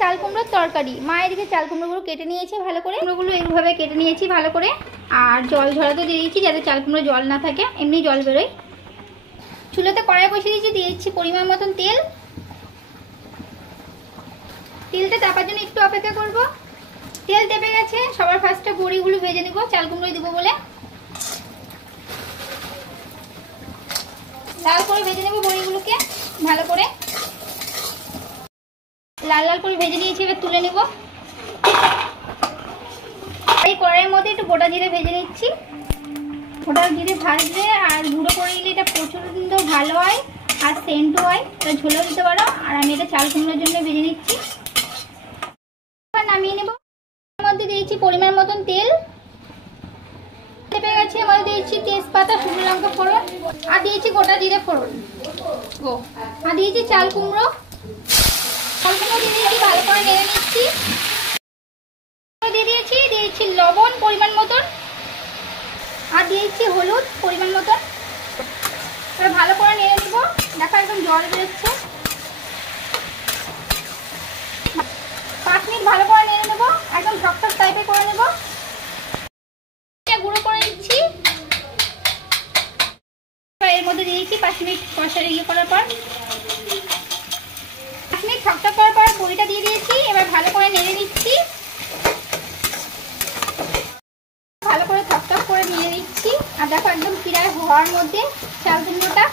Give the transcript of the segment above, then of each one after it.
চাল কুমড়োর তরকারি। মা এদিকে চাল কুমড়োগুলো কেটে নিয়েছে ভালো করে, কুমড়োগুলো এইভাবে কেটে নিয়েছি ভালো করে, আর জল ঝরাতে দিয়ে দিয়েছি যাতে চাল কুমড়ো জল না থাকে, এমনি জল বেরোয়। চুলাতে কড়াই বসিয়ে দিয়েছি, দিয়ে দিচ্ছি পরিমাণ মতন তেল। তেলটা তাপার জন্য একটু অপেক্ষা করব। তেল তেপে গেছে, সবার ফার্স্টে বড়িগুলো ভেজে নেব, চাল কুমড়োই দেবো বলে। লাল করে ভেজে নেব বড়িগুলোকে ভালো করে, লাল লাল করে ভেজে নিয়েছি, এবার তুলে নেব। এই কড়াইয়ের মধ্যে একটু গোটা জিরে ভেজে নিচ্ছি। গোটা জিরে ভাজলে আর গুঁড়ো করে নিলে এটা প্রচন্ড ভালো হয় আর সেন্টও হয়, এটা ঝোলেও দিতে পারো। আর আমি এটা চাল কুমড়োর জন্য ভেজে নিচ্ছি, নামিয়ে নেব। এর মধ্যে দিয়েছি পরিমাণ মতন তেল, তেপে গেছে। এর মধ্যে দিয়েছি তেজপাতা, শুকনো লঙ্কা ফোড়ন, আর দিয়েছি গোটা জিরে ফোড়ন, আর দিয়েছি চাল কুমড়ো। চাল কুমড়ো দিয়ে দিয়েছি, ভালো করে নেড়ে নিচ্ছি। দিয়েছি লবণ পরিমাণ মতন, আর দিয়েছি হলুদ পরিমাণ মতন। এবার ভালো করে নেড়ে নিব। দেখো একদম জল বেরোচ্ছে। 5 মিনিট ভালো করে নেড়ে নেব, একদম ঝকঝক টাইপের করে নেব। গুঁড়ো করে নিচ্ছি। এর মধ্যে দিয়েছি 5 মিনিট কষারে করার পর, 5 মিনিট ঝকঝক করার পর বড়িটা দিয়ে দিয়েছি। এবার ভালো করে নেড়ে নিচ্ছি, ভালো করে থকথক করে নিয়ে নিচ্ছি। আর দেখো একদম প্রায় হওয়ার মধ্যে চাল কুমড়োটা,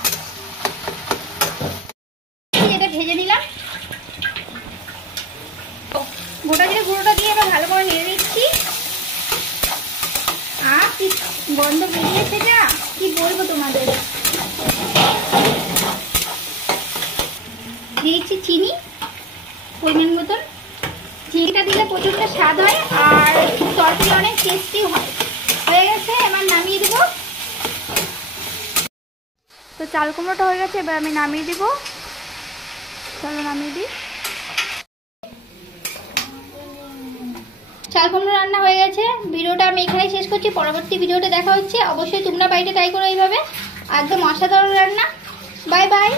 এটা ভেজে নিলাম। গোটা জিরে গুঁড়োটা দিয়ে এবার ভালো করে নেড়ে নিচ্ছি। আর কি গন্ধ বেরিয়েছে, যা কি বলবো তোমাদের। দিয়েছি চিনি পরিমাণ মতন। চিনিটা দিলে প্রচন্ড স্বাদ হয় আর তরকারি অনেক টেস্টি হয়। হয়ে গেছে, এবার নামিয়ে দেবো। তো চাল কুমড়োটা হয়ে গেছে, এবার আমি নামিয়ে দিব। চলো নামিয়ে দিই। চাল কুমড়ো রান্না হয়ে গেছে। ভিডিওটা আমি এখানেই শেষ করছি, পরবর্তী ভিডিওটা দেখা হচ্ছে। অবশ্যই তোমরা বাড়িতে ট্রাই করো এইভাবে, একদম অসাধারণ রান্না। Bye bye.